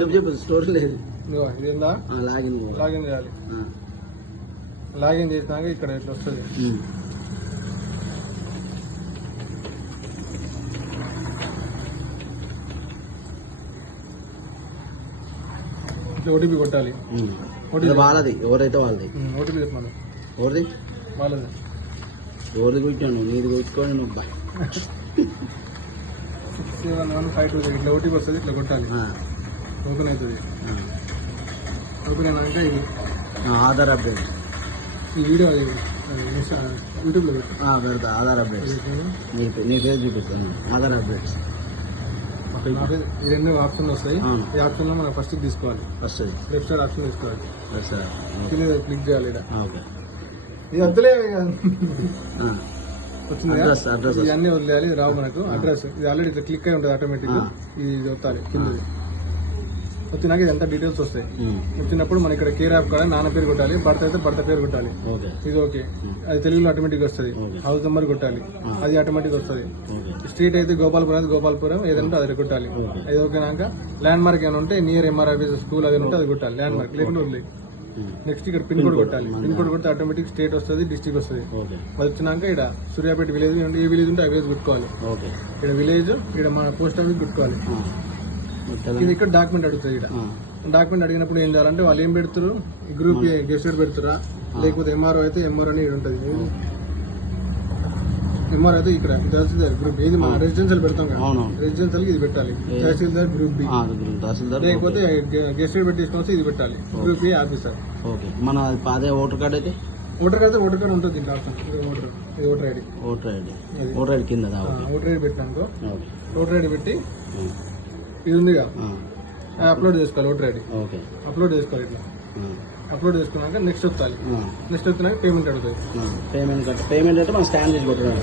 చెప్పు స్టోర్ లేదు. ఇదిగో ఇది ఉందా, లాగిన్ లాగిన్ చేయాలి. లాగిన్ చేసినాక ఇక్కడ ఇట్లా వస్తుంది. ఇట్లా ఓటీపీ కొట్టాలి. వాళ్ళది ఎవరైతే వాళ్ళది ఓటీపీ చెప్పాను. ఎవరిది వాళ్ళది ఎవరిది కూర్చోను నీది కూర్చుకోండి నువ్వు 67152 ఇట్లా ఓటీపీ వస్తుంది. ఇట్లా కొట్టాలి. ఓపెన్ అవుతుంది. ఓపెన్ అయినాక ఇది ఆధార్ అప్డేట్ ఈ వీడియో యూట్యూబ్లో పెడతా. ఆధార్ అప్డేట్స్ నీ పేరు చూపిస్తాను. ఆధార్ అప్డేట్స్ ఈ రెండు ఆప్షన్లు వస్తాయి. ఈ ఆప్షన్లో మనం ఫస్ట్ తీసుకోవాలి. ఫస్ట్ లెఫ్ట్ సైడ్ ఆప్షన్ తీసుకోవాలి. క్లిక్ చేయాలి. ఓకే ఇది వద్దులే వచ్చింది. అడ్రస్ ఇవన్నీ వదిలేయాలి. ఇది రావు మనకు అడ్రస్. ఇది ఆల్రెడీ ఇట్లా క్లిక్ అయి ఉంటుంది ఆటోమేటిక్. ఇది వస్తాలి కిందది. వచ్చినాక ఇదంతా డీటెయిల్స్ వస్తాయి. వచ్చినప్పుడు మన ఇక్కడ కేర్ యాప్ కూడా నాన్న పేరు కొట్టాలి. భర్త అయితే భర్త పేరు కొట్టాలి. ఇది ఓకే. అది తెలుగులో ఆటోమేటిక్ వస్తుంది. హౌస్ నెంబర్ కొట్టాలి. అది ఆటోమేటిక్ వస్తుంది. స్ట్రీట్ అయితే గోపాల్పురం అయితే గోపాల్పురం ఏదంటే అది కొట్టాలి. అది ఓకేనాక ల్యాండ్ మార్క్ ఏమైనా ఉంటే నియర్ ఎంఆర్ ఆఫీస్ స్కూల్ అది ఉంటే అది కొట్టాలి. ల్యాండ్ మార్క్ లేకుండా వదిలేదు. నెక్స్ట్ ఇక్కడ పిన్ కోడ్ కొట్టాలి. పిన్ కోడ్ కొడితే ఆటోమేటిక్ స్టేట్ వస్తుంది, డిస్ట్రిక్ట్ వస్తుంది. అది వచ్చినాక ఇక్కడ సూర్యాపేట విలేజ్ ఏ విలేజ్ ఉంటే ఆ విలేజ్ పెట్టుకోవాలి. ఇక్కడ విలేజ్ ఇక్కడ మన పోస్ట్ ఆఫీస్ పెట్టుకోవాలి. ఇది ఇక్కడ డాక్యుమెంట్ అడుగుతుంది. ఇక్కడ డాక్యుమెంట్ అడిగినప్పుడు ఏం చేయాలంటే వాళ్ళు ఏం పెడతారు, గ్రూప్ ఏ గెస్టెడ్ పెడతారా లేకపోతే ఎంఆర్ఓ అయితే ఎంఆర్ఓ అని ఇక్కడ ఉంటుంది. ఎంఆర్ అయితే ఇక్కడ తహసీల్దార్ గ్రూప్ ఏది మన రెసిడెన్షియల్ పెడతాం కదా, రెసిడెన్షియల్ ఇది పెట్టాలి. తహసీల్దార్ గ్రూప్ బి లేకపోతే గెస్టెడ్ పెట్టేసుకొని ఇది పెట్టాలి. Group A officer. మన అదే ఓటర్ కార్డ్ అయితే ఓటర్ కార్డ్ ఉంటుంది. దీంట్లో ఓటర్ ఐడి. ఓటర్ ఐడి కింద ఓటర్ ఐడి పెట్టినాకో ఓటర్ ఐడి పెట్టి ఇది ఉందిగా అప్లోడ్ చేసుకోవాలి. ఓటర్ ఐడి అప్లోడ్ చేసుకోవాలి. ఇట్లా అప్లోడ్ చేసుకున్నాక నెక్స్ట్ వస్తాలి. నెక్స్ట్ వచ్చినాక పేమెంట్ అడుగుతుంది. పేమెంట్ అంటే మనం స్కాన్ చేసి కొట్టడం.